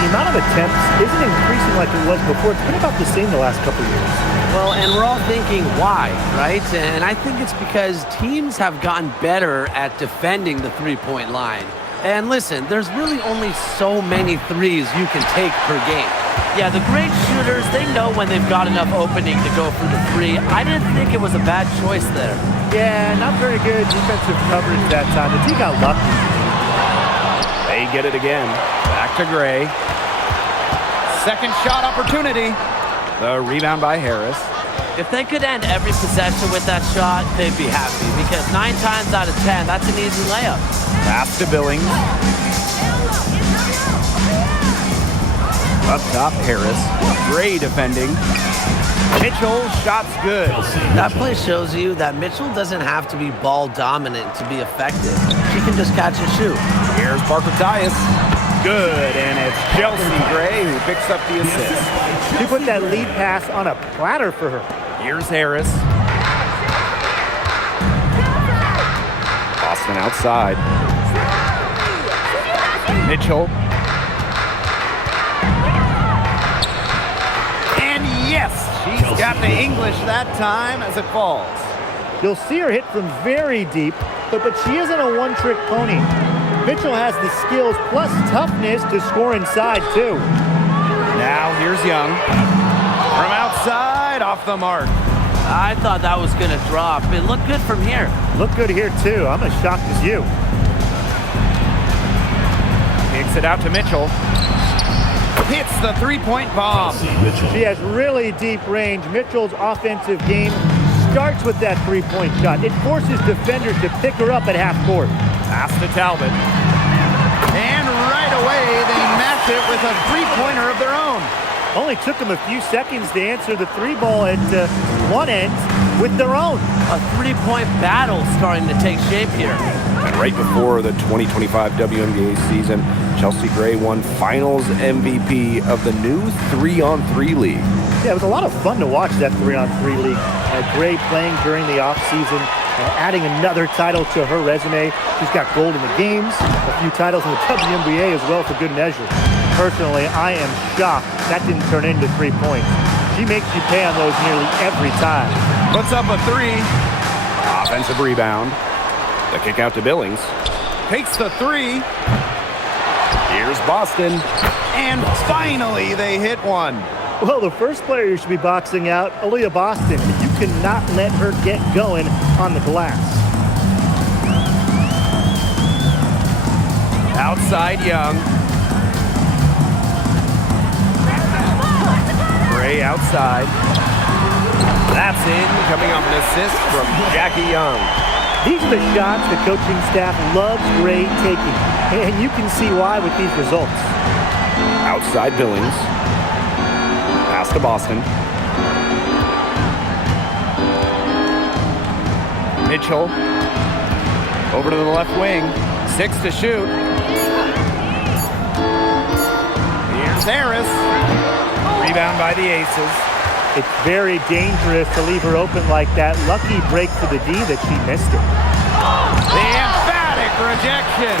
the amount of attempts isn't increasing like it was before. It's been about the same the last couple of years. Well, and we're all thinking why, right? And I think it's because teams have gotten better at defending the three-point line. And listen, there's really only so many threes you can take per game. Yeah, the great shooters, they know when they've got enough opening to go for the three. I didn't think it was a bad choice there. Yeah, not very good defensive coverage that time. The team got lucky. They get it again. Back to Gray. Second shot opportunity. The rebound by Harris. If they could end every possession with that shot, they'd be happy because 9 times out of 10, that's an easy layup. Pass to Billings. Up top, Harris. Gray defending. Mitchell, shot's good. That play shows you that Mitchell doesn't have to be ball dominant to be effective. She can just catch and shoot. Here's Parker Tyus. Good, and it's Chelsea Gray who picks up the assist. She put that lead pass on a platter for her. Here's Harris. Boston outside. Mitchell. And yes, she's got the English that time as it falls. You'll see her hit from very deep, but she isn't a one-trick pony. Mitchell has the skills plus toughness to score inside, too. Now here's Young. From outside, off the mark. I thought that was going to drop. It looked good from here. Looked good here, too. I'm as shocked as you. Kicks it out to Mitchell. Hits the three-point bomb. She has really deep range. Mitchell's offensive game starts with that three-point shot. It forces defenders to pick her up at half court. Pass to Talbot. And right away, they match it with a three-pointer of their own. Only took them a few seconds to answer the three ball at one end with their own. A three-point battle starting to take shape here. And right before the 2025 WNBA season, Chelsea Gray won Finals MVP of the new 3-on-3 league. Yeah, it was a lot of fun to watch that 3-on-3 league. Gray playing during the offseason, adding another title to her resume. She's got gold in the games, a few titles in the WNBA as well for good measure. Personally, I am shocked that didn't turn into 3 points. She makes you pay on those nearly every time. Puts up a three. Offensive rebound. The kick out to Billings. Takes the three. Here's Boston. And finally, they hit one. Well, the first player you should be boxing out, Aaliyah Boston. You cannot let her get going on the glass. Outside Young. Gray outside. That's in, coming off an assist from Jackie Young. These are the shots the coaching staff loves Gray taking, and you can see why with these results. Outside Billings. Pass to Boston. Mitchell. Over to the left wing. 6 to shoot. Here's Harris. Rebound by the Aces. It's very dangerous to leave her open like that. Lucky break for the D that she missed it. The emphatic rejection.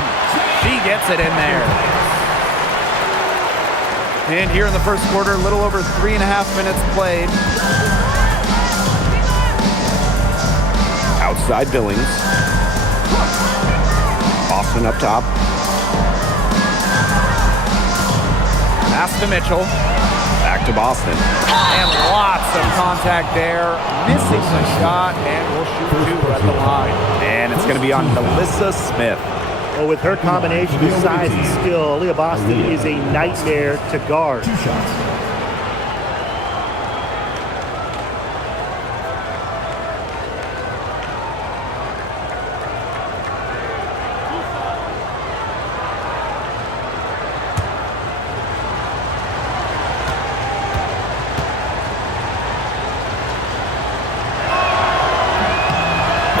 She gets it in there. And here in the first quarter, a little over 3.5 minutes played. Outside Billings. Boston up top. Pass to Mitchell. Back to Boston. And lots of contact there. Missing the shot, and will shoot 2 at the line. And it's going to be on Melissa Smith. Well, with her combination of size and skill, Aaliyah Boston is a nightmare to guard. 2 shots.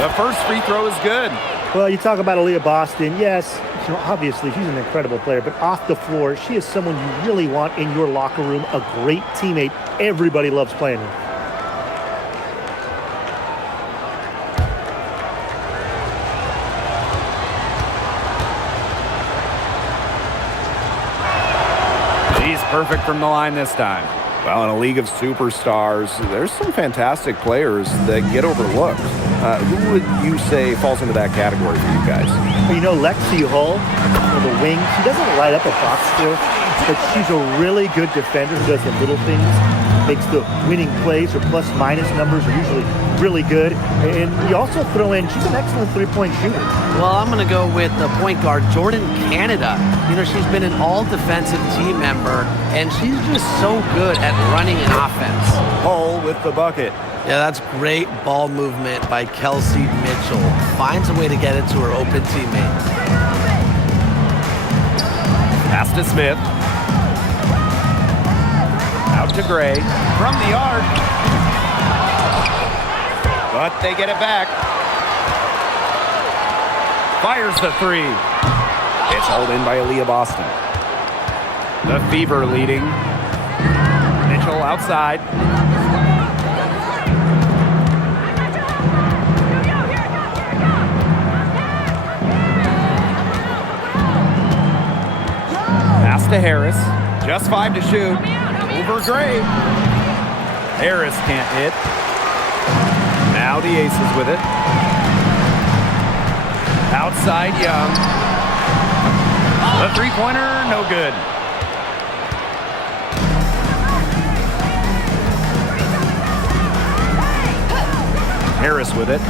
The first free throw is good. Well, you talk about Aaliyah Boston. Yes, obviously she's an incredible player, but off the floor, she is someone you really want in your locker room, a great teammate. Everybody loves playing with. She's perfect from the line this time. Well, in a league of superstars, there's some fantastic players that get overlooked. Who would you say falls into that category for you guys? Well, you know, Lexi Hull, the wing, she doesn't light up a box score, but she's a really good defender who does the little things, makes the winning plays. Her plus-minus numbers are usually really good. And you also throw in, she's an excellent three-point shooter. Well, I'm going to go with the point guard, Jordan Canada. You know, she's been an all-defensive team member, and she's just so good at running an offense. Hull with the bucket. Yeah, that's great ball movement by Kelsey Mitchell. Finds a way to get it to her open teammate. Pass to Smith. Out to Gray. From the arc. But they get it back. Fires the three. It's hauled in by Aaliyah Boston. The Fever leading. Mitchell outside. Pass to Harris. Just 5 to shoot. Over Gray. Harris can't hit. Now the Aces with it. Outside Young. The three-pointer, no good. Harris with it.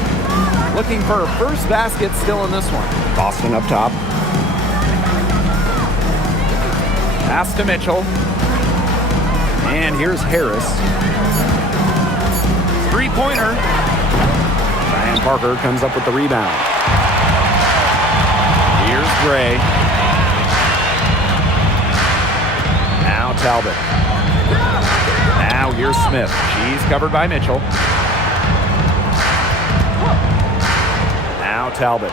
Looking for her first basket still in this one. Boston up top. Pass to Mitchell. And here's Harris. Three-pointer. Ryan Parker comes up with the rebound. Here's Gray. Now Talbot. Now here's Smith. She's covered by Mitchell. Now Talbot.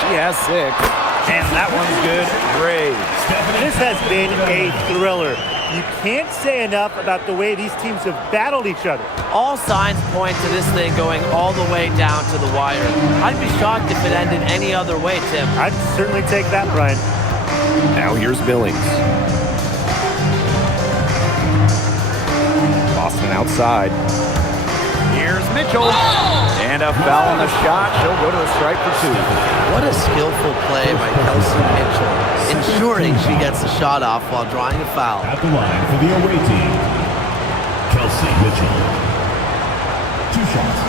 She has 6. And that one's good. Gray. This has been a thriller. You can't say enough about the way these teams have battled each other. All signs point to this thing going all the way down to the wire. I'd be shocked if it ended any other way, Tim. I'd certainly take that, Brian. Now here's Billings. Boston outside. Here's Mitchell. And a foul on the shot. She'll go to the strike for 2. What a skillful play by Kelsey Mitchell, ensuring she gets the shot off while drawing a foul. At the line for the away team, Kelsey Mitchell. 2 shots.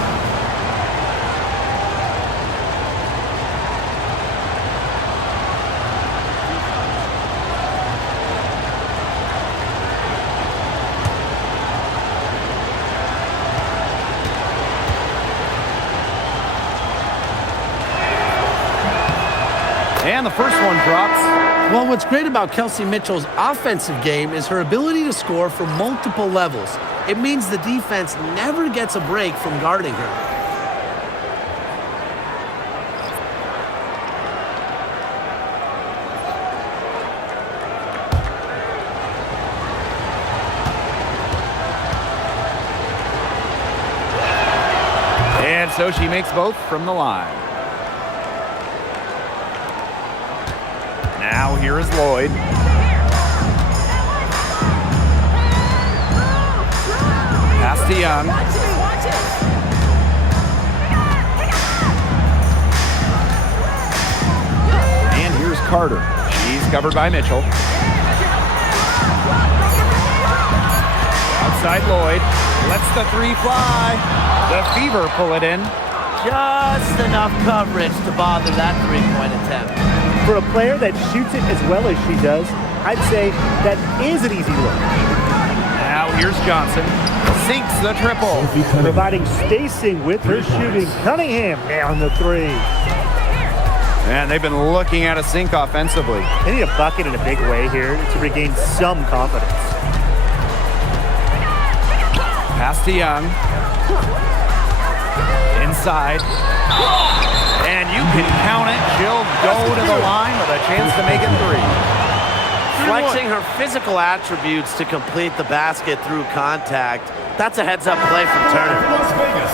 And the first one drops. Well, what's great about Kelsey Mitchell's offensive game is her ability to score from multiple levels. It means the defense never gets a break from guarding her. And so she makes both from the line. Now here is Lloyd. Pass to Young. And here's Carter. She's covered by Mitchell. Outside Lloyd. Lets the 3 fly. The Fever pull it in. Just enough coverage to bother that three-point attempt. For a player that shoots it as well as she does, I'd say that is an easy look. Now here's Johnson. Sinks the triple. Providing spacing with her shooting. Cunningham down the 3. And they've been looking at a sink offensively. They need a bucket in a big way here to regain some confidence. Pass to Young. Inside. And you can count it. She'll go to the line with a chance to make it 3. Flexing her physical attributes to complete the basket through contact. That's a heads-up play from Turner. Las Vegas,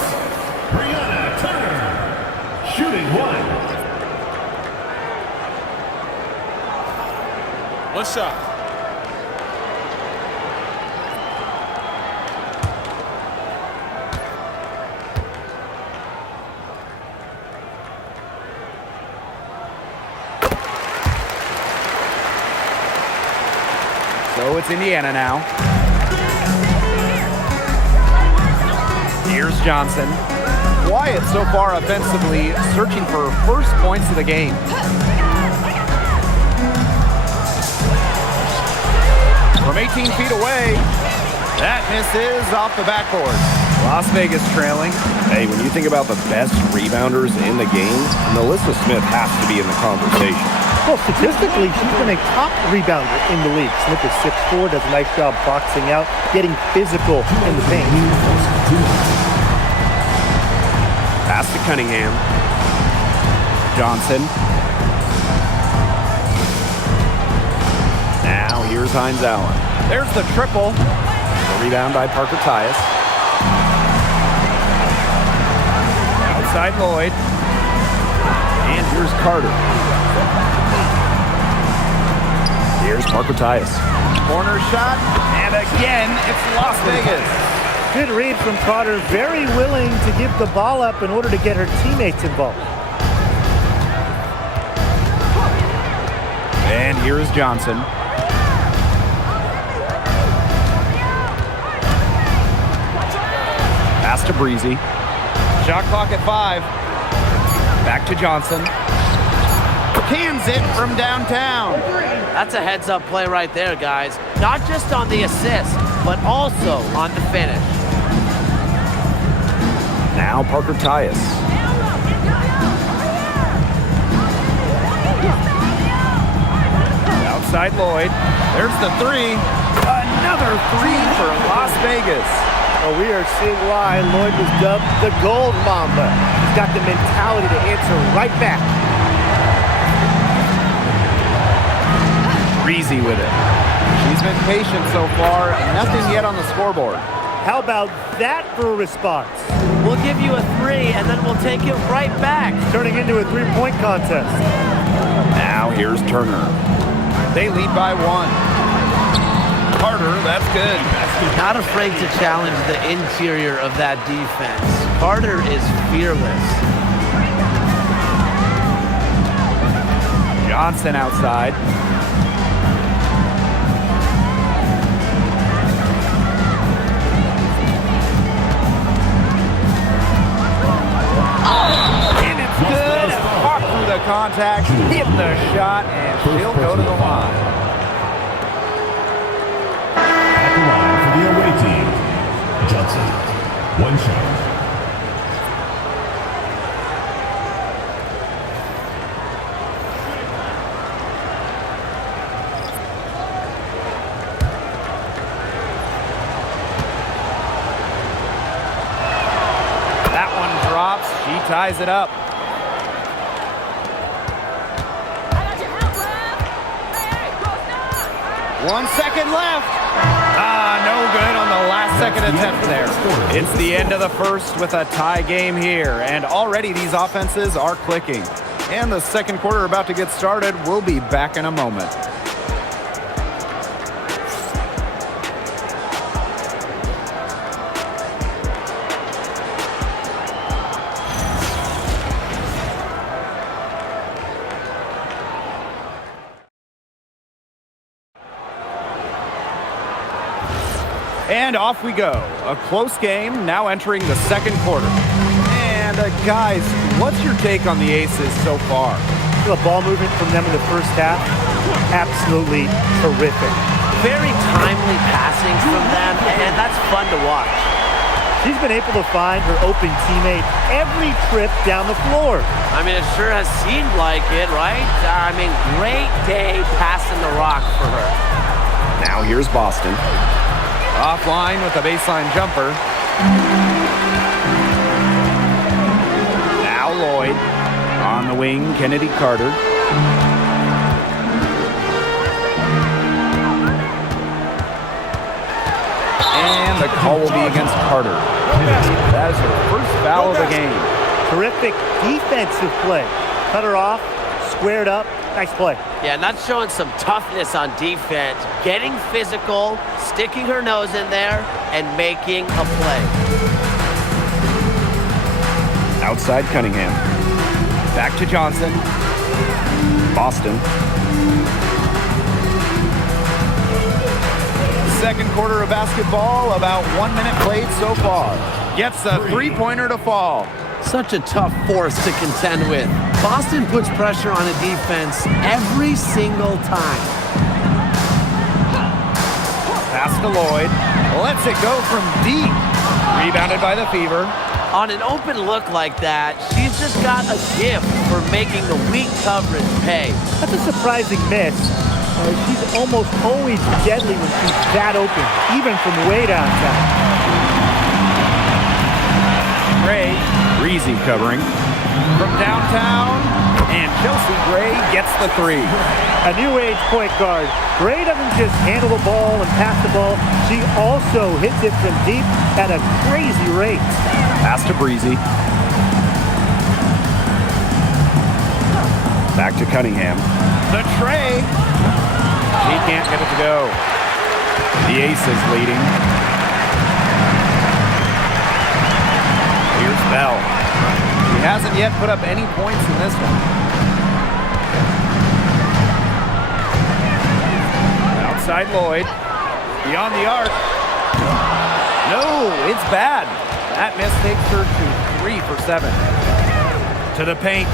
Brianna Turner. Shooting 1. One shot. So it's Indiana now. Here's Johnson. Quiet so far offensively, searching for first points of the game. From 18 feet away, that misses off the backboard. Las Vegas trailing. Hey, when you think about the best rebounders in the game, Melissa Smith has to be in the conversation. Well, statistically, she's been a top rebounder in the league. Smith is 6'4", does a nice job boxing out, getting physical in the paint. Pass to Cunningham. Johnson. Now here's Hines Allen. There's the triple. The rebound by Parker Tyus. Outside Lloyd. And here's Carter. Here's Parker Tyus. Corner shot. And again, it's Las Vegas. Good read from Carter, very willing to give the ball up in order to get her teammates involved. And here's Johnson. Pass to Breezy. Shot clock at 5. Back to Johnson. Cans it from downtown. That's a heads-up play right there, guys. Not just on the assist, but also on the finish. Now Parker Tyus. Outside Lloyd. There's the 3. Another 3 for Las Vegas. Oh, we are seeing why Lloyd was dubbed the Gold Mamba. He's got the mentality to answer right back. Breezy with it. She's been patient so far. Nothing yet on the scoreboard. How about that for a response? We'll give you a 3, and then we'll take it right back. Turning into a three-point contest. Now here's Turner. They lead by 1. Carter, that's good. Not afraid to challenge the interior of that defense. Carter is fearless. Johnson outside. And it's good. Fought through the contact, hit the shot, and she'll go to the line. At the line for the away team, Johnson. 1 shot. That one drops. She ties it up. One second left. No good on the last second attempt there. It's the end of the first with a tie game here, and already these offenses are clicking. And the second quarter about to get started. We'll be back in a moment. And off we go. A close game now entering the second quarter. And guys, what's your take on the Aces so far? The ball movement from them in the first half, absolutely terrific. Very timely passing from them, and that's fun to watch. She's been able to find her open teammate every trip down the floor. I mean, it sure has seemed like it, right? I mean, great day passing the rock for her. Now here's Boston. Offline with a baseline jumper. Now Lloyd. On the wing, Kennedy Carter. And the call will be against Carter. That is her first foul of the game. Terrific defensive play. Cut her off, squared up. Nice play. Yeah, and that's showing some toughness on defense. Getting physical, sticking her nose in there, and making a play. Outside Cunningham. Back to Johnson. Boston. second quarter of basketball, about 1 minute played so far. Gets a three-pointer to fall. Such a tough force to contend with. Boston puts pressure on a defense every single time. Pass to Lloyd. Lets it go from deep. Rebounded by the Fever. On an open look like that, she's just got a gift for making the weak coverage pay. That's a surprising miss. She's almost always deadly when she's that open, even from way downtown. Gray, Breezy covering. From downtown, and Chelsea Gray gets the three. A new age point guard. Gray doesn't just handle the ball and pass the ball. She also hits it from deep at a crazy rate. Pass to Breezy. Back to Cunningham. The tray. He can't get it to go. The Aces leading. Here's Bell. He hasn't yet put up any points in this one. Outside Lloyd. Beyond the arc. No, it's bad. That miss takes her to 3 for 7. To the paint.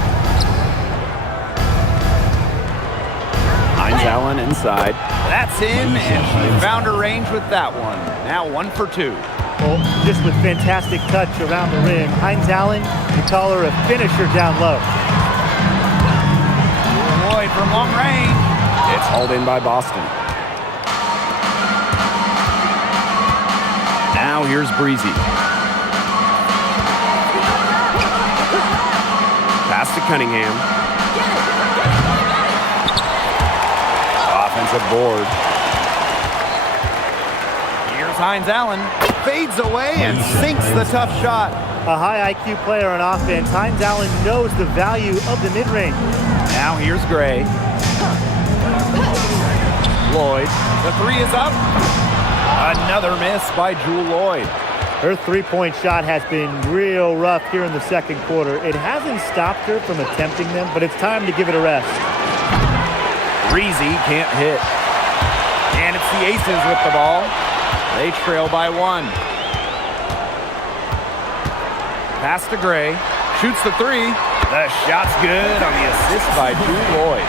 Hines Allen inside. That's in, and she found her range with that one. Now 1 for 2. Well, just with fantastic touch around the rim. Hines Allen, we call her a finisher down low. Lloyd from long range. It's hauled in by Boston. Now here's Breezy. Pass to Cunningham. Offensive board. Here's Hines Allen. Fades away and sinks the tough shot. A high IQ player on offense. Hines Allen knows the value of the mid-range. Now here's Gray. Lloyd. The three is up. Another miss by Jewel Lloyd. Her three-point shot has been real rough here in the second quarter. It hasn't stopped her from attempting them, but it's time to give it a rest. Breezy can't hit. And it's the Aces with the ball. They trail by 1. Pass to Gray. Shoots the three. The shot's good on the assist by Jewel Lloyd.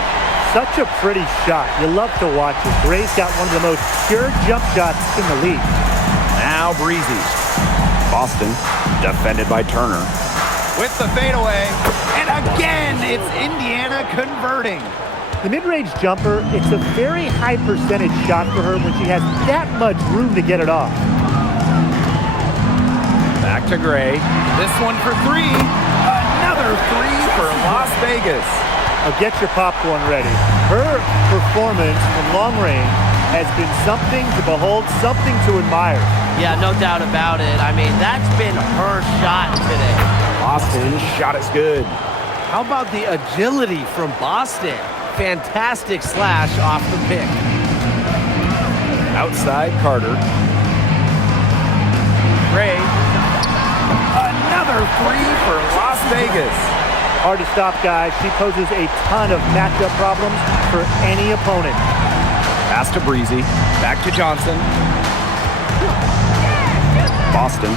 Such a pretty shot. You love to watch it. Gray's got one of the most pure jump shots in the league. Now Breezy. Boston, defended by Turner. With the fadeaway. And again, it's Indiana converting. The mid-range jumper, it's a very high percentage shot for her when she has that much room to get it off. Back to Gray. This one for 3. Another 3 for Las Vegas. Now get your popcorn ready. Her performance from long range has been something to behold, something to admire. Yeah, no doubt about it. I mean, that's been her shot today. Boston's shot is good. How about the agility from Boston? Fantastic slash off the pick. Outside Carter. Gray. Another 3 for Las Vegas. Hard to stop, guys. She poses a ton of matchup problems for any opponent. Pass to Breezy. Back to Johnson. Boston.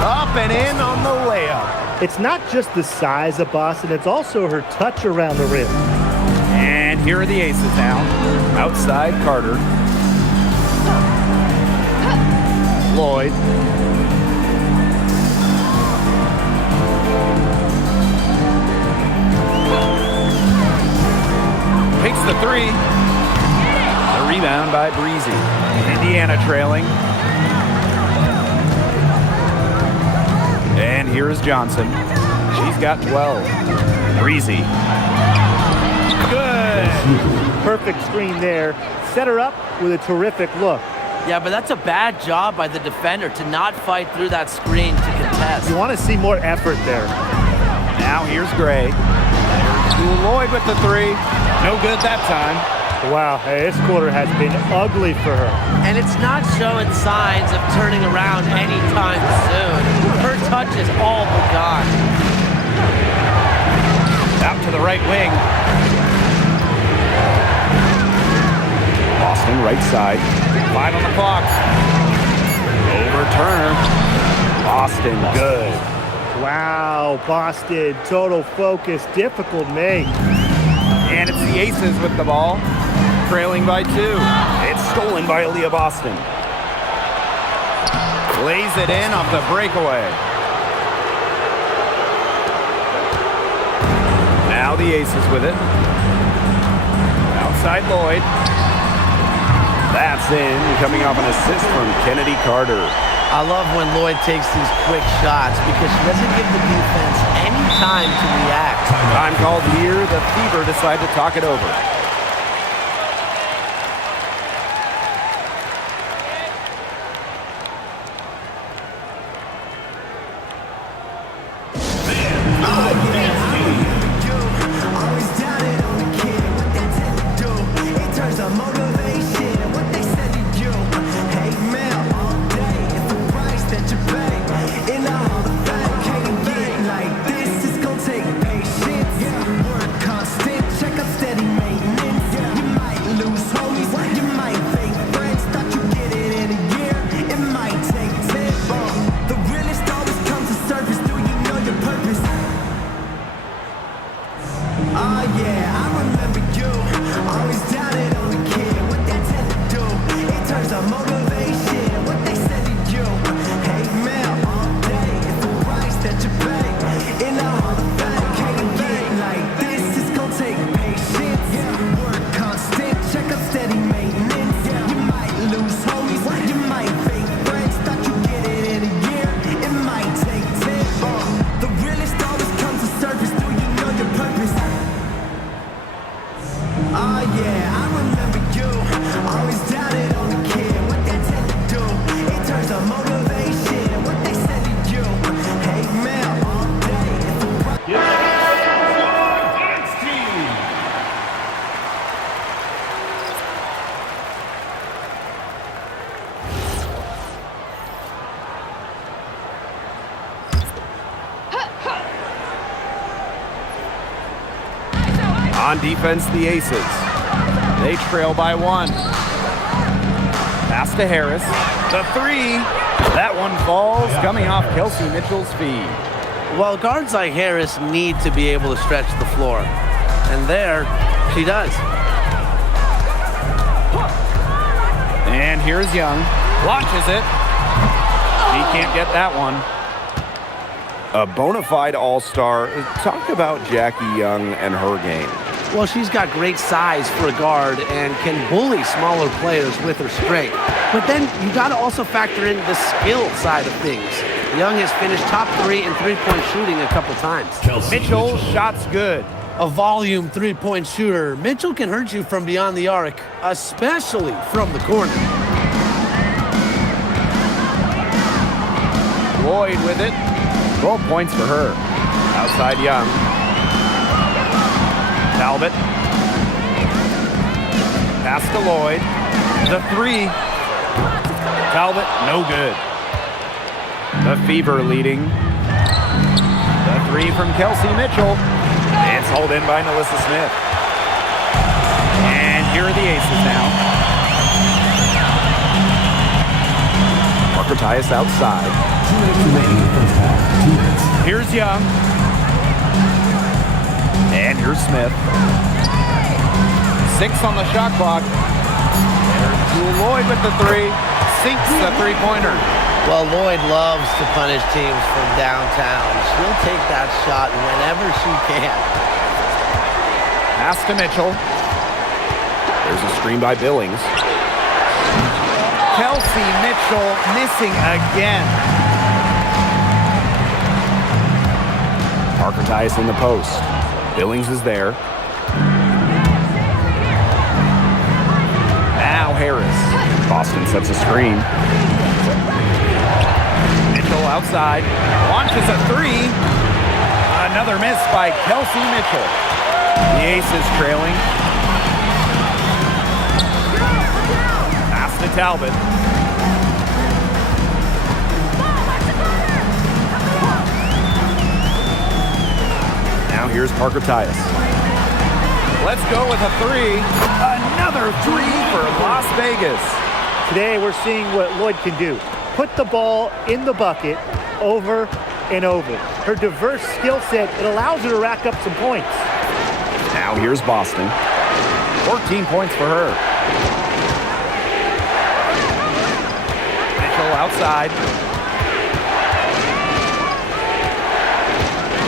Up and in on the layup. It's not just the size of Boston, it's also her touch around the rim. And here are the Aces now. Outside Carter. Lloyd. Takes the 3. The rebound by Breezy. Indiana trailing. And here's Johnson. She's got 12. Breezy. Good. Perfect screen there. Set her up with a terrific look. Yeah, but that's a bad job by the defender to not fight through that screen to contest. You want to see more effort there. Now here's Gray. There's Lloyd with the 3. No good that time. Wow, hey, this quarter has been ugly for her. And it's not showing signs of turning around anytime soon. Her touch is all but gone. Out to the right wing. right side. 5 on the clock. Overturn. Boston, good. Wow, Boston, total focus, difficult make. And it's the Aces with the ball, trailing by 2. It's stolen by Aaliyah Boston. Lays it in off the breakaway. Now the Aces with it. Outside Lloyd. That's in, coming off an assist from Kennedy Carter. I love when Lloyd takes these quick shots because she doesn't give the defense any time to react. Time called here. The Fever decide to talk it over. On defense, the Aces. They trail by 1. Pass to Harris. The 3. That one falls, coming off Kelsey Mitchell's feet. Well, guards like Harris need to be able to stretch the floor. And there, she does. And here's Young. Launches it. He can't get that one. A bona fide all-star. Talk about Jackie Young and her game. Well, she's got great size for a guard and can bully smaller players with her strength. But then you got to also factor in the skill side of things. Young has finished top 3 in three-point shooting a couple times. Mitchell's shot's good. A volume three-point shooter. Mitchell can hurt you from beyond the arc, especially from the corner. Lloyd with it. 12 points for her. Outside Young. Talbot. Pass to Lloyd. The 3. Talbot, no good. The Fever leading. The 3 from Kelsey Mitchell. It's hauled in by Melissa Smith. And here are the Aces now. Parker Tyus outside. 2 minutes remaining in the first half. 2 minutes. Here's Young. And here's Smith. 6 on the shot clock. There's Jewel Lloyd with the 3. Sinks the three-pointer. Well, Lloyd loves to punish teams from downtown. She'll take that shot whenever she can. Pass to Mitchell. There's a screen by Billings. Kelsey Mitchell missing again. Parker Tyus in the post. Billings is there. Now Harris. Boston sets a screen. Mitchell outside. Launches a 3. Another miss by Kelsey Mitchell. The Aces trailing. Pass to Talbot. Now here's Parker Tyus. Let's go with a three. Another three for Las Vegas. Today we're seeing what Lloyd can do. Put the ball in the bucket over and over. Her diverse skill set, it allows her to rack up some points. Now here's Boston. 14 points for her. Mitchell outside.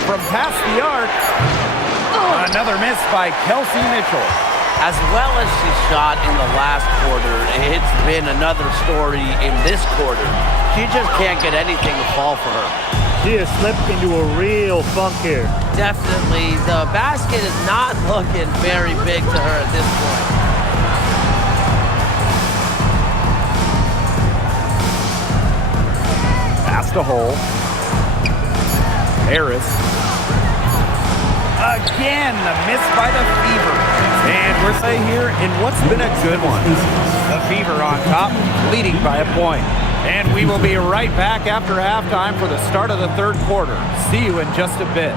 From past the arc. Another miss by Kelsey Mitchell. As well as she shot in the last quarter, it's been another story in this quarter. She just can't get anything to fall for her. She has slipped into a real funk here. Definitely, the basket is not looking very big to her at this point. Pass to Hole. Harris. Again, the miss by the Fever. And we're staying here in what's been a good one. The Fever on top, leading by a point. And we will be right back after halftime for the start of the third quarter. See you in just a bit.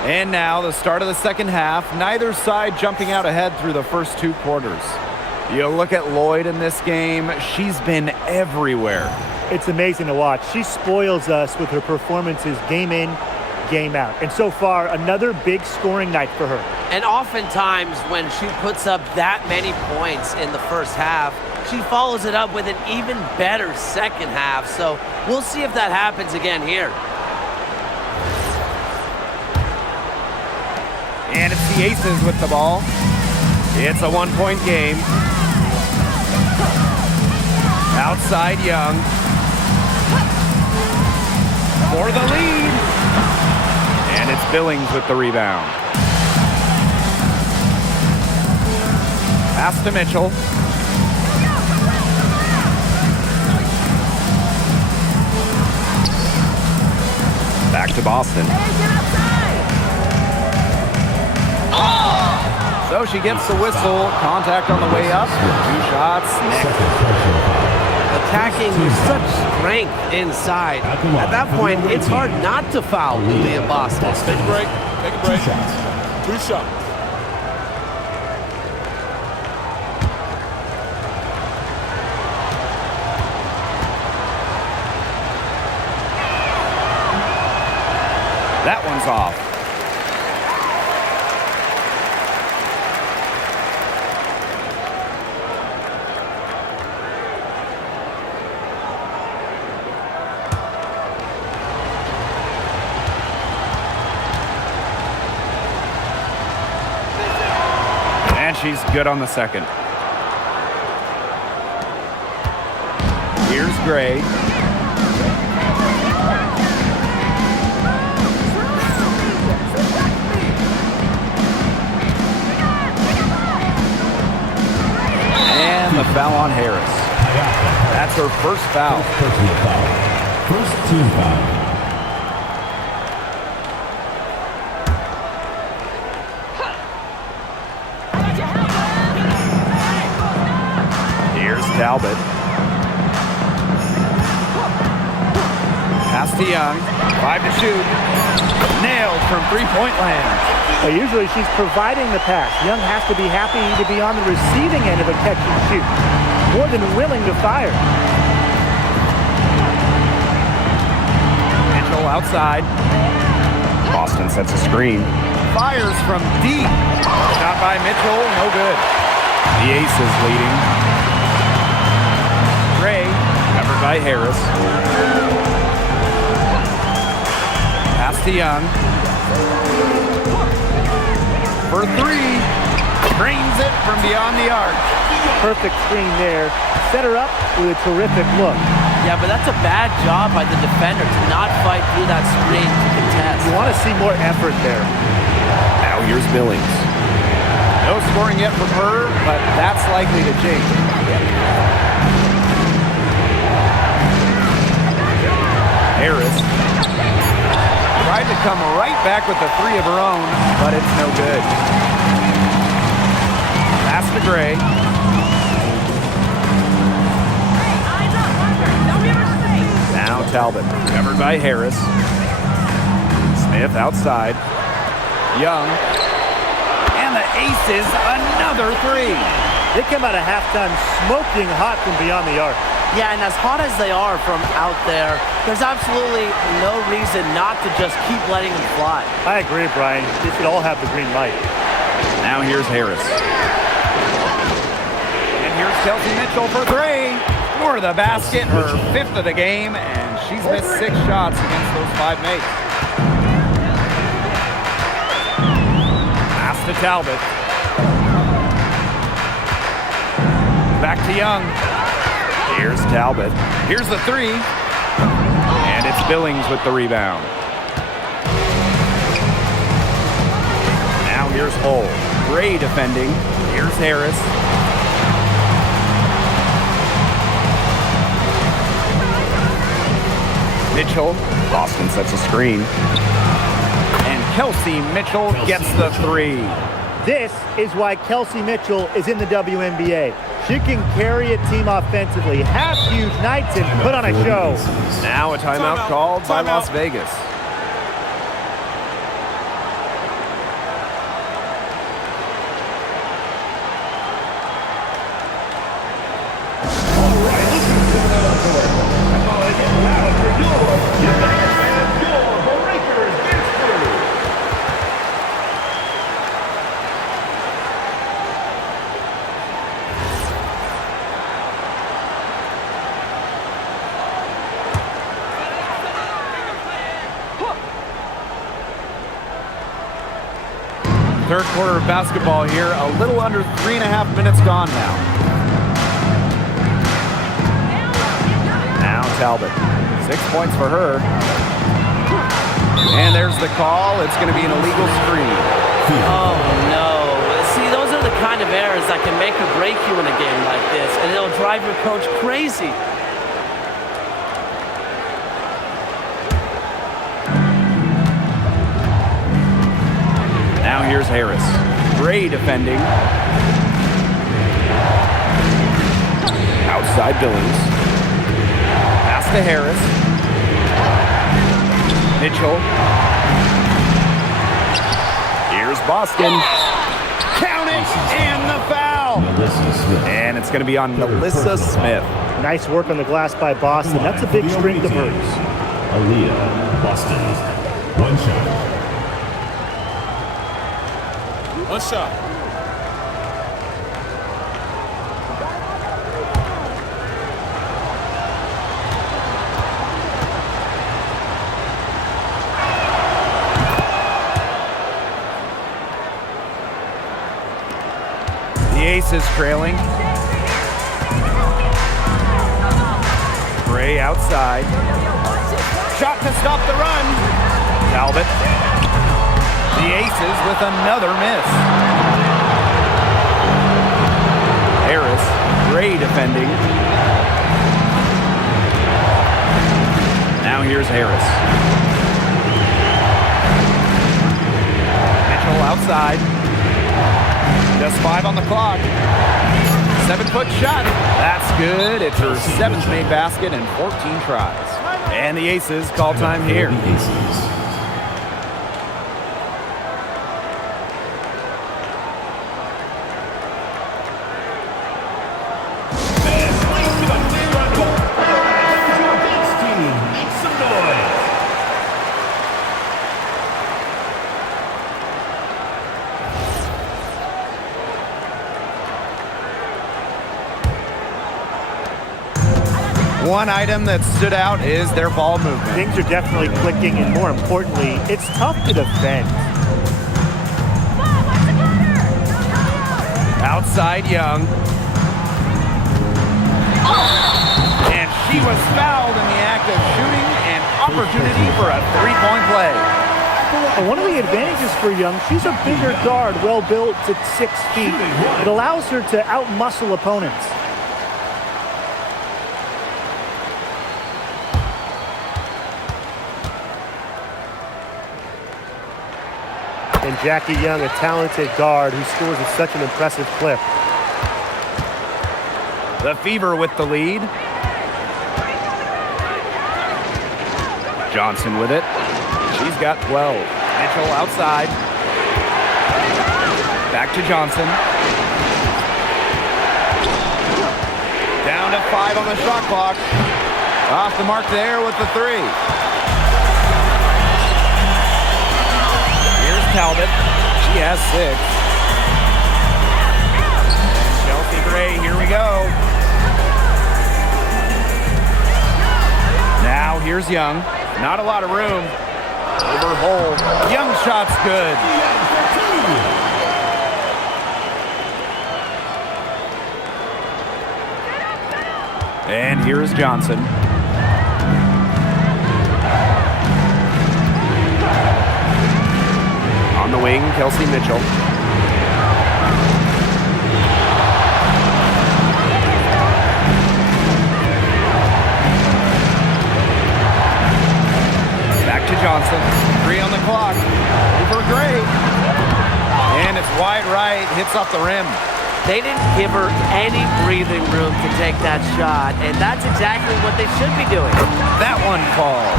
And now the start of the second half. Neither side jumping out ahead through the first two quarters. You look at Lloyd in this game, she's been everywhere. It's amazing to watch. She spoils us with her performances game in, game out. And so far, another big scoring night for her. And oftentimes when she puts up that many points in the first half, she follows it up with an even better second half. So we'll see if that happens again here. And it's the Aces with the ball. It's a one-point game. Outside Young. For the lead. And it's Billings with the rebound. Pass to Mitchell. Back to Boston. So she gets the whistle. Contact on the way up. 2 shots. Attacking with such strength inside. At that point, it's hard not to foul Leah Boston. Take a break. Take a break. 2 shots. That one's off. And she's good on the second. Here's Gray. And the foul on Harris. That's her first foul. First team foul. Here's Talbot. Pass to Young. 5 to shoot. Nailed from three-point land. Well, usually she's providing the pass. Young has to be happy to be on the receiving end of a catch and shoot. More than willing to fire. Mitchell outside. Boston sets a screen. Fires from deep. Shot by Mitchell, no good. The Aces leading. Gray, covered by Harris. Pass to Young. For three. Drains it from beyond the arc. Perfect screen there. Set her up with a terrific look. Yeah, but that's a bad job by the defender to not fight through that screen to contest. You want to see more effort there. Now here's Billings. No scoring yet from her, but that's likely to change. Harris tried to come right back with the three of her own, but it's no good. Pass to Gray. Now Talbot, covered by Harris. Smith outside. Young. And the Aces, another three. They come out of halftime smoking hot from beyond the arc. Yeah, and as hot as they are from out there, there's absolutely no reason not to just keep letting them fly. I agree, Brian. They should all have the green light. Now here's Harris. And here's Kelsey Mitchell for three. For the basket, her fifth of the game, and she's missed 6 shots against those 5 mates. Pass to Talbot. Back to Young. Here's Talbot. Here's the three. And it's Billings with the rebound. Now here's Hull. Gray defending. Here's Harris. Mitchell. Boston sets a screen. And Kelsey Mitchell gets the three. This is why Kelsey Mitchell is in the WNBA. She can carry a team offensively, have huge nights, and put on a show. Now a timeout called by Las Vegas. Third quarter of basketball here, a little under 3.5 minutes gone now. Now Talbot, 6 points for her. And there's the call. It's going to be an illegal screen. Oh, no. See, those are the kind of errors that can make or break you in a game like this, and it'll drive your coach crazy. Now here's Harris. Gray defending. Outside Billings. Pass to Harris. Mitchell. Here's Boston. Count it, and the foul. And it's going to be on Melissa Smith. Nice work on the glass by Boston. That's a big strength of hers. Aaliyah, Boston. 1 shot. One shot. The Aces trailing. Gray outside. Shot to stop the run. Talbot. The Aces with another miss. Harris, Gray defending. Now here's Harris. Mitchell outside. Just 5 on the clock. 7-foot shot. That's good. It's her 7th made basket in 14 tries. And the Aces call time here. One item that stood out is their ball movement. Things are definitely clicking, and more importantly, it's tough to defend. Outside Young. And she was fouled in the act of shooting, an opportunity for a three-point play. And one of the advantages for Young, she's a bigger guard, well built at 6 feet. It allows her to outmuscle opponents. And Jackie Young, a talented guard who scores at such an impressive clip. The Fever with the lead. Johnson with it. She's got 12. Mitchell outside. Back to Johnson. Down to 5 on the shot clock. Off the mark there with the 3. Here's Talbot. She has 6. Chelsea Gray, here we go. Now here's Young. Not a lot of room. Over hole. Young shot's good. And here's Johnson. On the wing, Kelsey Mitchell. Back to Johnson. 3 on the clock. Over Gray. And it's wide right. Hits off the rim. They didn't give her any breathing room to take that shot, and that's exactly what they should be doing. That one falls.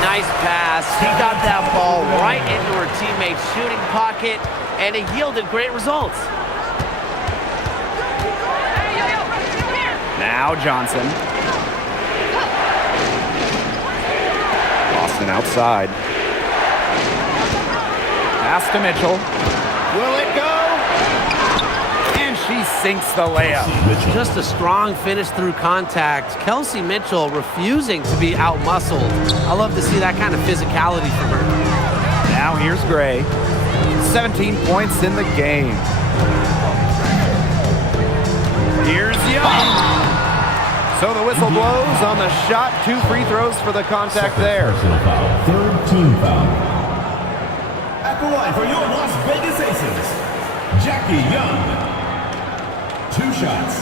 Nice pass. He got that ball right into her teammate's shooting pocket, and it yielded great results. Now Johnson. Boston outside. Pass to Mitchell. Will it go? And she sinks the layup. Just a strong finish through contact. Kelsey Mitchell refusing to be outmuscled. I love to see that kind of physicality from her. Now here's Gray. 17 points in the game. Here's Young. So the whistle blows on the shot. 2 free throws for the contact there. Third team foul. At the line for your Las Vegas Aces, Jackie Young. 2 shots.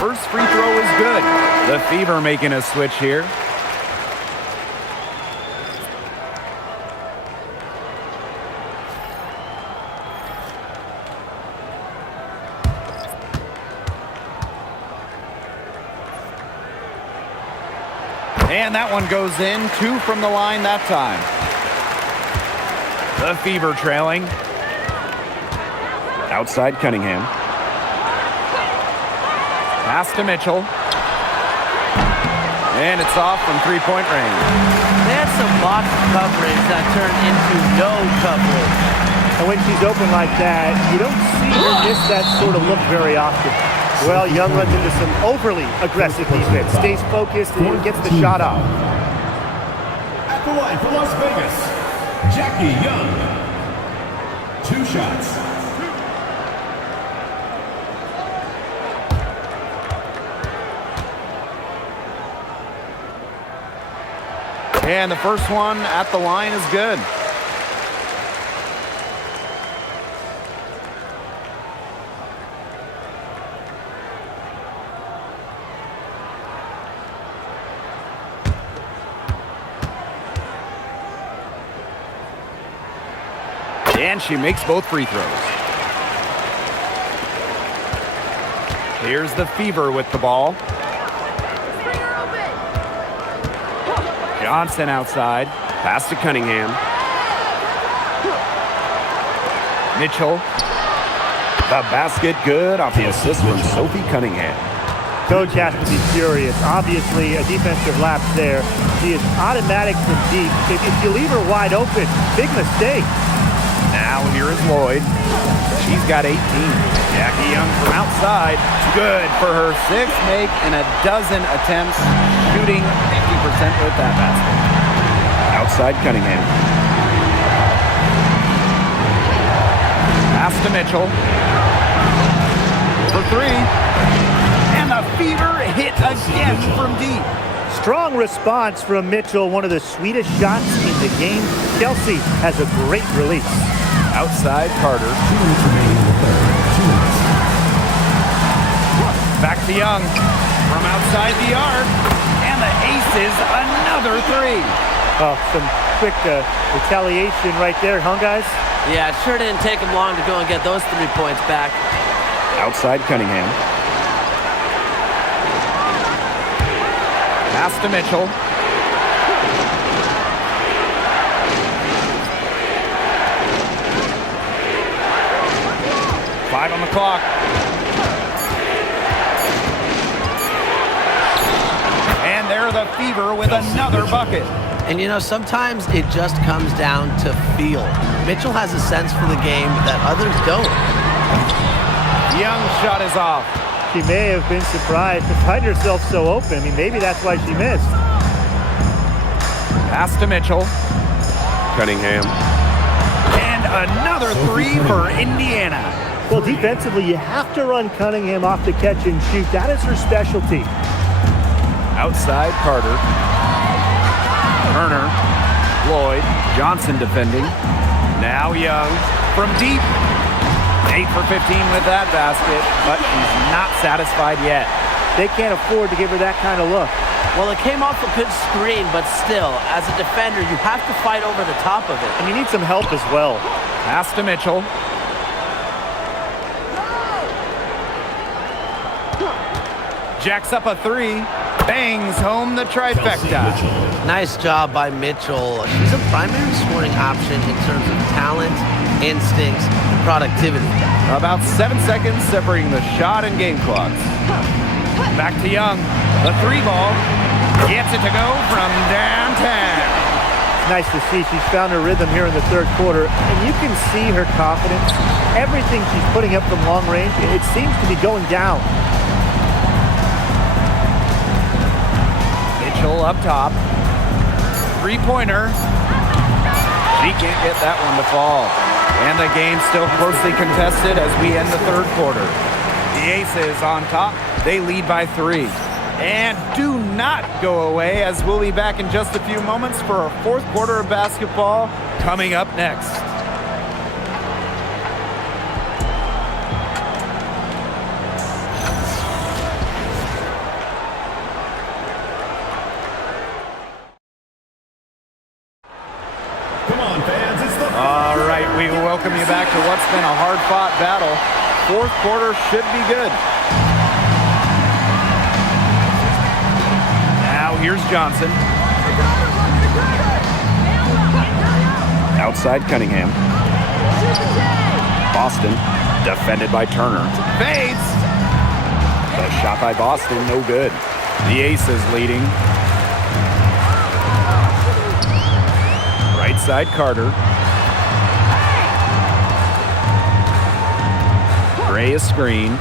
First free throw is good. The Fever making a switch here. And that one goes in. 2 from the line that time. The Fever trailing. Outside Cunningham. Pass to Mitchell. And it's off from 3-point range. They had some box coverage that turned into no coverage. And when she's open like that, you don't see her miss that sort of look very often. Well, Young runs into some overly aggressive defense, stays focused, and gets the shot off. At the line for Las Vegas, Jackie Young. 2 shots. And the first one at the line is good. And she makes both free throws. Here's the Fever with the ball. Johnson outside. Pass to Cunningham. Mitchell. The basket good off the assist from Sophie Cunningham. Coach has to be furious. Obviously, a defensive lapse there. She is automatic from deep. If you leave her wide open, big mistake. Now here is Lloyd. She's got 18. Jackie Young from outside. Good for her sixth make and a dozen attempts, shooting 50% with that basket. Outside Cunningham. Pass to Mitchell. For three. And the fever hit again from deep. Strong response from Mitchell, one of the sweetest shots in the game. Chelsea has a great release. Outside Carter. 2 minutes remaining in the third. 2 minutes. Back to Young. From outside the arc. And the aces another three. Oh, some quick retaliation right there, huh, guys? Yeah, it sure didn't take him long to go and get those 3 points back. Outside Cunningham. Pass to Mitchell. Five on the clock. And there the Fever with another bucket. And you know, sometimes it just comes down to feel. Mitchell has a sense for the game that others don't. Young shot is off. She may have been surprised to find herself so open. I mean, maybe that's why she missed. Pass to Mitchell. Cunningham. And another three for Indiana. Well, defensively, you have to run Cunningham off the catch and shoot. That is her specialty. Outside Carter. Turner. Lloyd. Johnson defending. Now Young from deep. 8 for 15 with that basket, but she's not satisfied yet. They can't afford to give her that kind of look. Well, it came off a good screen, but still, as a defender, you have to fight over the top of it. And you need some help as well. Pass to Mitchell. Jacks up a three. Bangs home the trifecta. Nice job by Mitchell. She's a primary scoring option in terms of talent, instincts, and productivity. About 7 seconds separating the shot and game clocks. Back to Young. The three ball. Gets it to go from downtown. It's nice to see she's found her rhythm here in the third quarter. And you can see her confidence. Everything she's putting up from long range, it seems to be going down. Mitchell up top. Three-pointer. She can't get that one to fall. And the game still closely contested as we end the third quarter. The Aces on top. They lead by 3. And do not go away, as we'll be back in just a few moments for our fourth quarter of basketball coming up next. Come on, fans. It's the All right, we welcome you back to what's been a hard-fought battle. Fourth quarter should be good. Now here's Johnson. Outside Cunningham. Boston. Defended by Turner. Fades. The shot by Boston, no good. The Aces leading. Right side Carter. Gray is screen.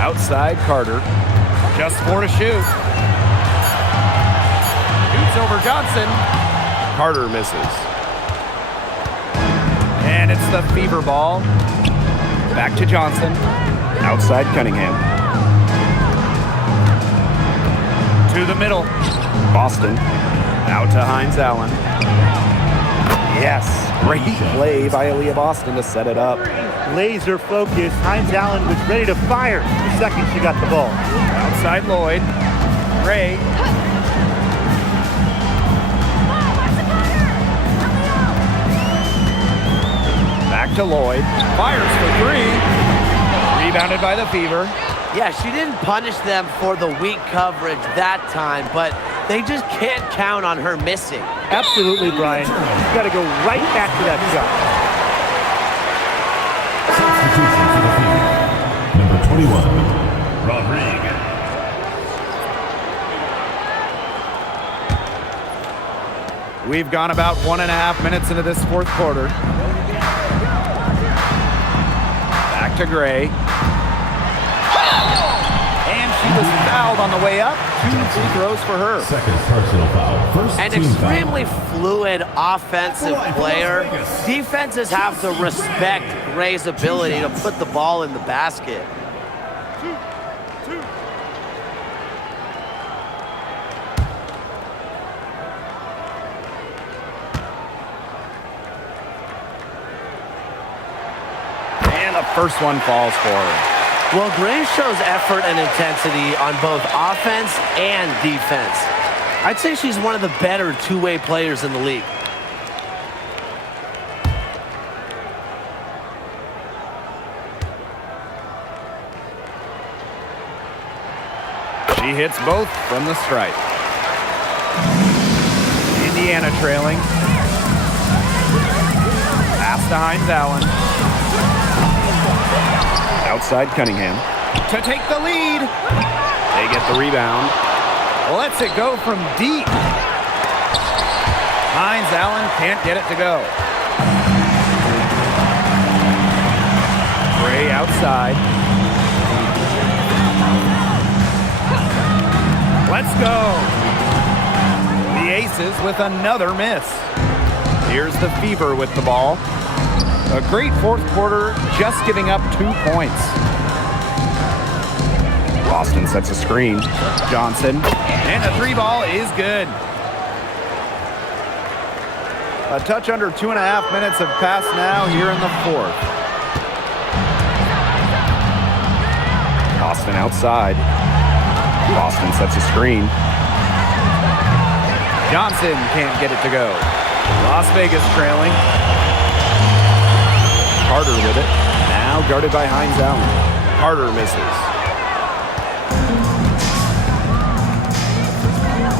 Outside Carter. Just 4 to shoot. Shoots over Johnson. Carter misses. And it's the Fever ball. Back to Johnson. Outside Cunningham. To the middle. Boston. Out to Hines Allen. Yes. Great play by Aaliyah Boston to set it up. Laser focus. Hines Allen was ready to fire the second she got the ball. Outside Lloyd. Ray. Back to Lloyd. Fires for 3. Rebounded by the Fever. Yeah, she didn't punish them for the weak coverage that time, but they just can't count on her missing. Absolutely, Brian. You've got to go right back to that shot. substitution for the Fever. 21, Rodriguez. We've gone about 1.5 minutes into this fourth quarter. Back to Gray. And she was fouled on the way up. 2 free throws for her. Second personal foul. First An team extremely foul. fluid offensive player. Defenses have to respect Gray's ability to put the ball in the basket. And the first one falls for her. Well, Gray shows effort and intensity on both offense and defense. I'd say she's one of the better two-way players in the league. She hits both from the stripe. Indiana trailing. Pass to Hines Allen. Outside Cunningham. To take the lead. They get the rebound. Lets it go from deep. Hines Allen can't get it to go. Gray outside. Let's go. The Aces with another miss. Here's the Fever with the ball. A great fourth quarter, just giving up 2 points. Boston sets a screen. Johnson. And the 3 ball is good. A touch under 2.5 minutes have passed now here in the fourth. Boston outside. Boston sets a screen. Johnson can't get it to go. Las Vegas trailing. Carter with it. Now guarded by Hines Allen. Carter misses.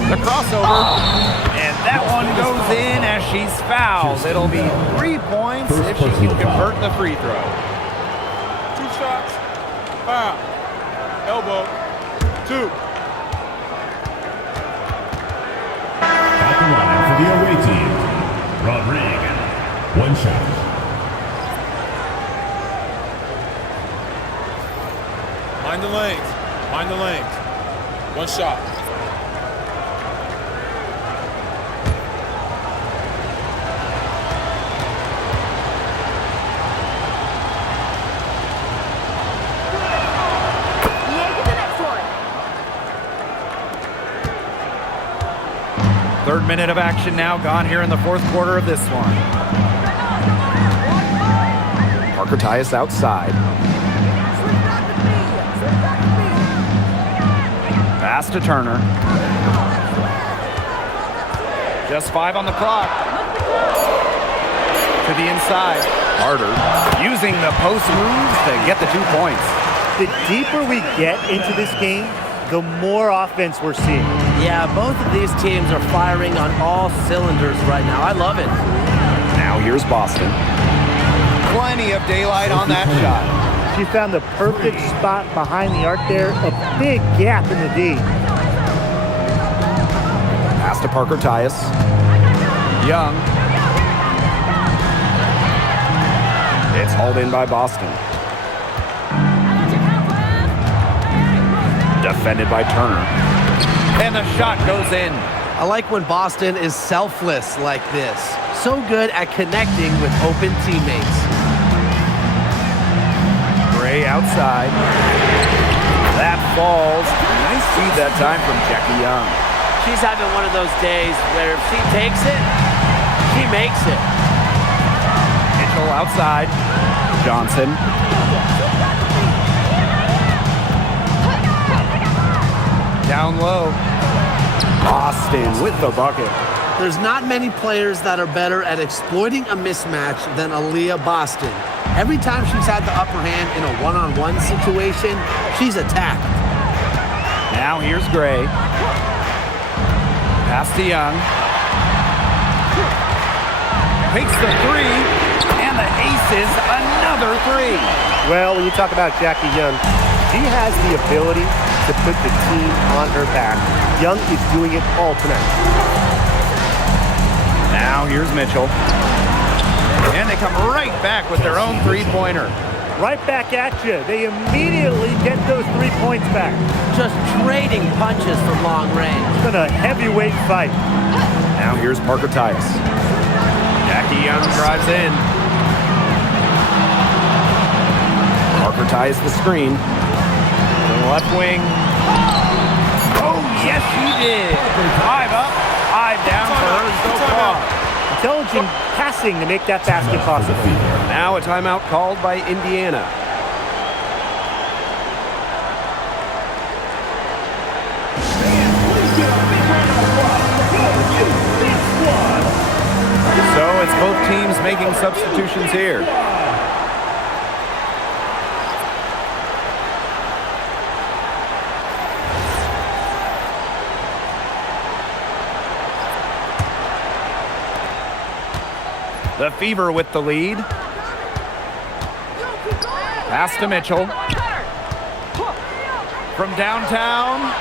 The crossover. And that one goes in as she's fouled. It'll be 3 points if she can convert the free throw. 2 shots. Foul. Elbow. 2. At the line for the away team, Rodriguez. 1 shot. Mind the lanes. Mind the lanes. 1 shot. Third minute of action now gone here in the fourth quarter of this one. Parker Tyus outside. Pass to Turner. Just 5 on the clock. To the inside. Carter using the post moves to get the 2 points. The deeper we get into this game, the more offense we're seeing. Yeah, both of these teams are firing on all cylinders right now. I love it. Now here's Boston. Plenty of daylight on that shot. She found the perfect spot behind the arc there, a big gap in the D. Pass to Parker Tyus. Young. It's hauled in by Boston. Defended by Turner. And the shot goes in. I like when Boston is selfless like this. So good at connecting with open teammates. Gray outside. That falls. Nice feed that time from Jackie Young. She's having one of those days where if she takes it, she makes it. Mitchell outside. Johnson. Down low. Boston with the bucket. There's not many players that are better at exploiting a mismatch than Aaliyah Boston. Every time she's had the upper hand in a one-on-one situation, she's attacked. Now here's Gray. Pass to Young. Takes the 3, and the Aces another 3. Well, when you talk about Jackie Young, She has the ability to put the team on her back. Young is doing it all tonight. Now here's Mitchell. And they come right back with their own three-pointer. Right back at you. They immediately get those 3 points back. Just trading punches from long range. It's been a heavyweight fight. Now here's Parker Tice. Jackie Young drives in. Parker ties the screen. To the left wing. Oh, yes, he did. 5 up, 5 down for her so far. Intelligent passing to make that basket possible. Now a timeout called by Indiana. So it's both teams making substitutions here. The Fever with the lead. Pass to Mitchell. From downtown.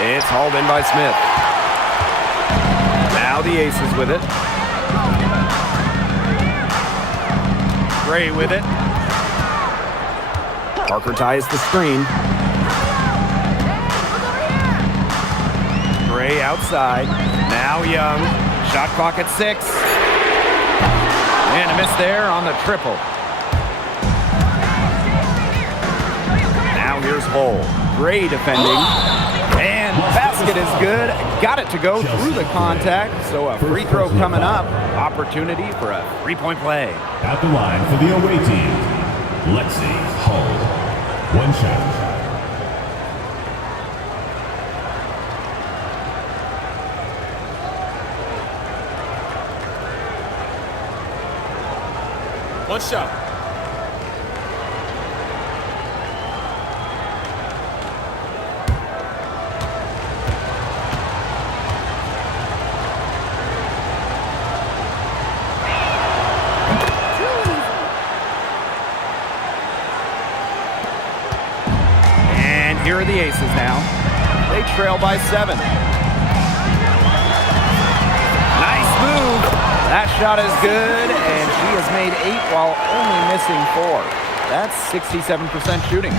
It's hauled in by Smith. Now the Aces with it. Gray with it. Parker ties the screen. Gray outside. Now Young. Shot clock at 6. And a miss there on the triple. Now here's Hull. Gray defending. And basket is good. Got it to go through the contact. So a free throw coming up. Opportunity for a three-point play. At the line for the away team, Lexi Hull. 1 shot. One shot. And here are the Aces now. They trail by 7. Nice move. That shot is good, and she has made 8 while only missing 4. That's 67% shooting.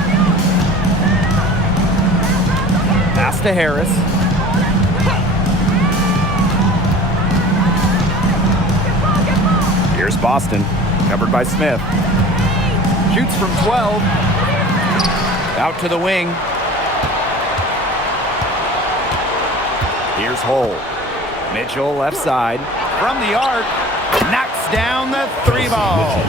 Pass to Harris. Here's Boston, covered by Smith. Shoots from 12. Out to the wing. Here's Hull. Mitchell left side. From the arc, knocks down the 3 ball.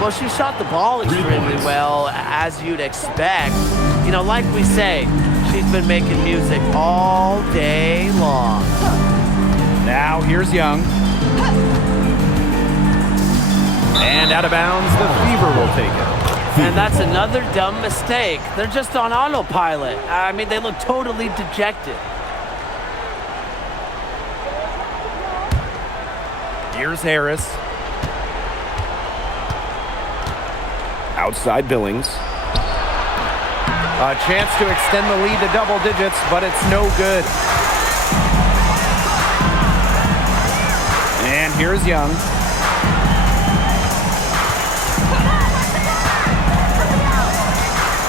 Well, she shot the ball extremely well, as you'd expect. You know, like we say, she's been making music all day long. Now here's Young. And out of bounds, the Fever will take it. And that's another dumb mistake. They're just on autopilot. I mean, they look totally dejected. Here's Harris. Outside Billings. A chance to extend the lead to double digits, but it's no good. And here's Young.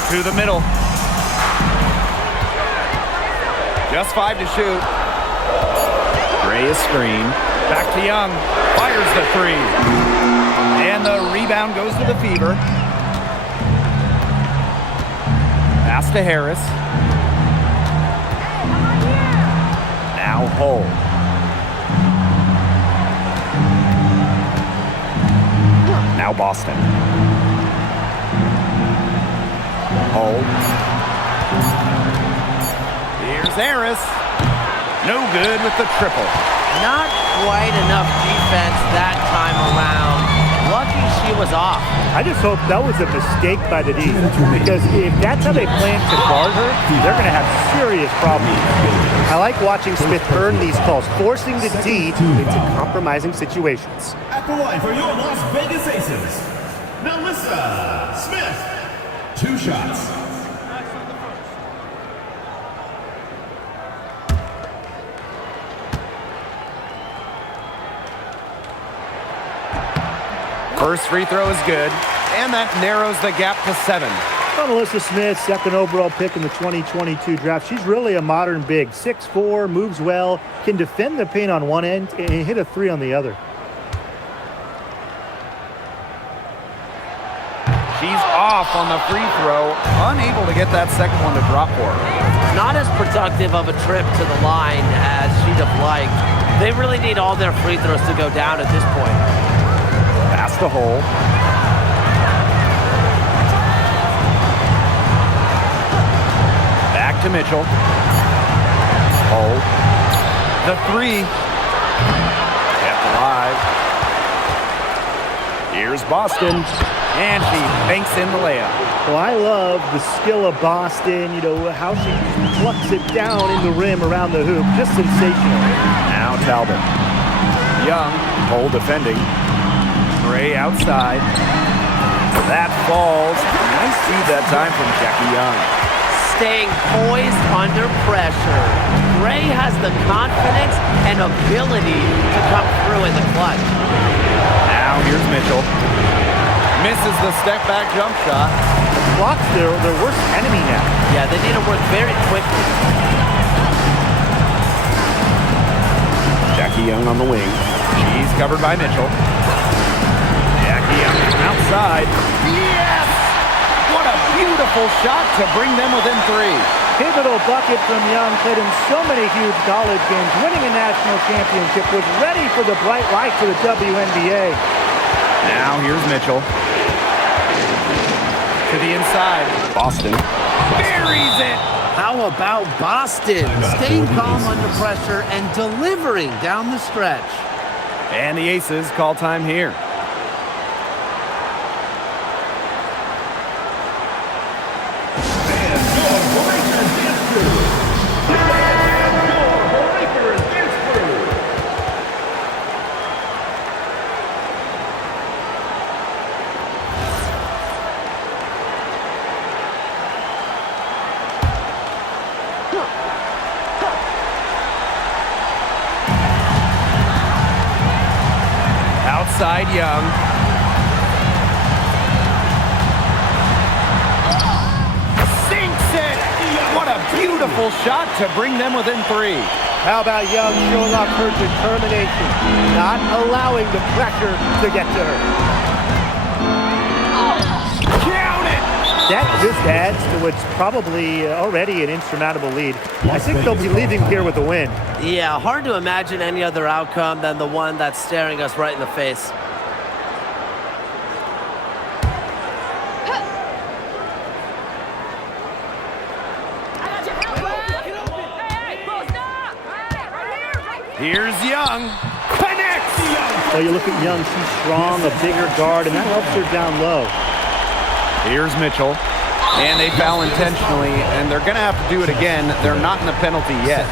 To the middle. Just 5 to shoot. Gray is screened. Back to Young. Fires the 3. And the rebound goes to the Fever. Pass to Harris. Now Hull. Now Boston. Hull. Here's Harris. No good with the triple. Not quite enough defense that time around. Lucky she was off. I just hope that was a mistake by the D, because if that's how they plan to guard her, they're going to have serious problems. I like watching Smith earn these calls, forcing the D into compromising situations. At the line for your Las Vegas Aces, Melissa Smith. 2 shots. First free throw is good, and that narrows the gap to 7. Well, Melissa Smith, second overall pick in the 2022 draft. She's really a modern big. 6'4", moves well, can defend the paint on one end and hit a three on the other. She's off on the free throw, unable to get that second one to drop for her. Not as productive of a trip to the line as she'd have liked. They really need all their free throws to go down at this point. Past the hole. Back to Mitchell. Hole. The three. Kept alive. Here's Boston. And she banks in the layup. Well, I love the skill of Boston, how she plucks it down in the rim around the hoop. Just sensational. Now Talbot. Young, hole defending. Gray outside. That falls. Nice feed that time from Jackie Young. Staying poised under pressure. Gray has the confidence and ability to come through in the clutch. Now here's Mitchell. Misses the step-back jump shot. The clock's their worst enemy now. Yeah, they need to work very quickly. Jackie Young on the wing. She's covered by Mitchell. Jackie Young from outside. Yes! What a beautiful shot to bring them within 3. Pivotal bucket from Young, played in so many huge college games, winning a national championship, was ready for the bright lights of the WNBA. Now here's Mitchell. To the inside. Boston buries it. How about Boston? Staying calm under pressure and delivering down the stretch. And the Aces call time here. Outside Young. Sinks it! What a beautiful shot to bring them within 3. How about Young showing off her determination, not allowing the pressure to get to her. Count it! That just adds to what's probably already an insurmountable lead. I think they'll be leaving here with a win. Yeah, hard to imagine any other outcome than the one that's staring us right in the face. Here's Young. Connects! Well, you look at Young, she's strong, a bigger guard, and that helps her down low. Here's Mitchell. And they foul intentionally, and they're going to have to do it again. They're not in the penalty yet.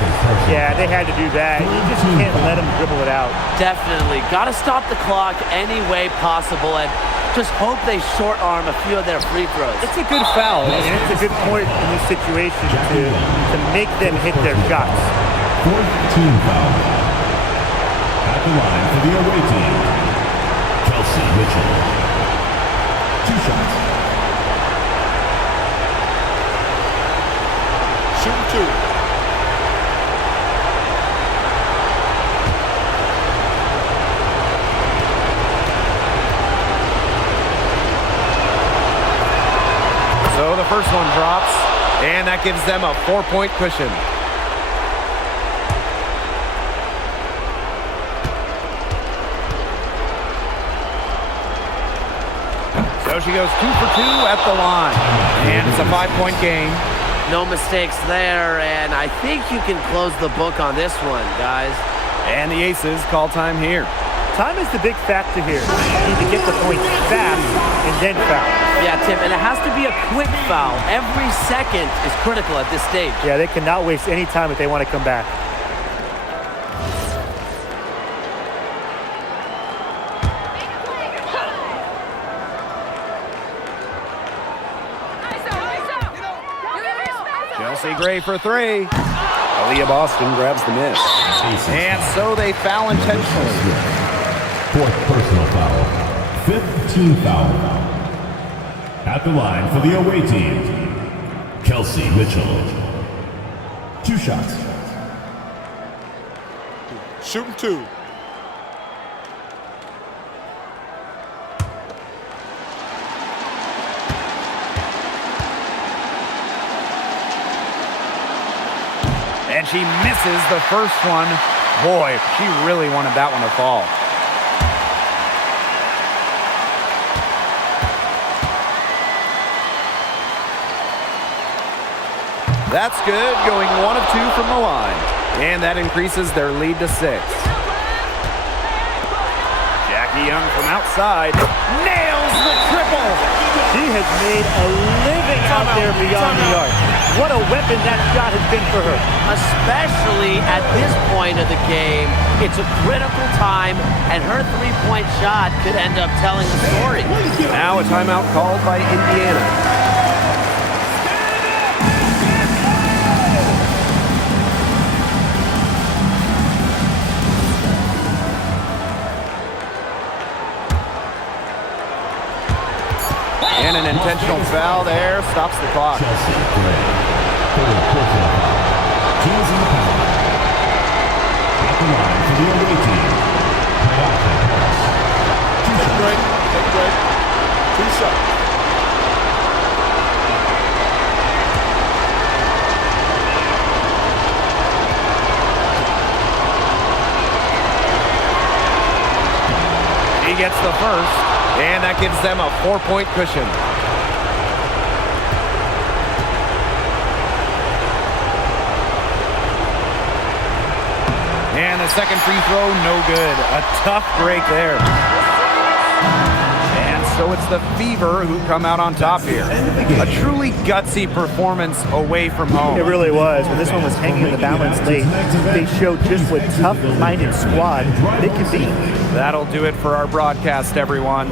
Yeah, they had to do that. You just can't let them dribble it out. Definitely. Got to stop the clock any way possible and just hope they short arm a few of their free throws. It's a good foul, and it's a good point in this situation to make them hit their shots. Fourth team foul. At the line for the away team, Kelsey Mitchell. 2 shots. Shoot 2. So the first one drops, and that gives them a 4-point cushion. So she goes 2 for 2 at the line, and it's a 5-point game. No mistakes there, and I think you can close the book on this one, guys. And the Aces call time here. Time is the big factor here. You need to get the points fast and then foul. Yeah, Tim, and it has to be a quick foul. Every second is critical at this stage. Yeah, they cannot waste any time if they want to come back. Chelsea Gray for 3. Aaliyah Boston grabs the miss. And so they foul intentionally. Fourth personal foul. Fifth team foul. At the line for the away team, Kelsey Mitchell. 2 shots. Shooting 2. And she misses the first one. Boy, she really wanted that one to fall. That's good, going 1 of 2 from the line. And that increases their lead to 6. Jackie Young from outside nails the triple. She has made a living out there beyond the arc. What a weapon that shot has been for her. Especially at this point of the game, it's a critical time, and her three-point shot could end up telling the story. Now a timeout called by Indiana. And an intentional foul there stops the clock. Chelsea Gray. Third personal foul. Teams in the penalty. At the line for the away team, Kayaka Harris. 2 Take a shots. break. Take a break. 2 shots. He gets the first, and that gives them a 4-point cushion. And the second free throw, no good. A tough break there. And so it's the Fever who come out on top here. A truly gutsy performance away from home. It really was. When this one was hanging in the balance late, they showed just what tough-minded squad they can be. That'll do it for our broadcast, everyone.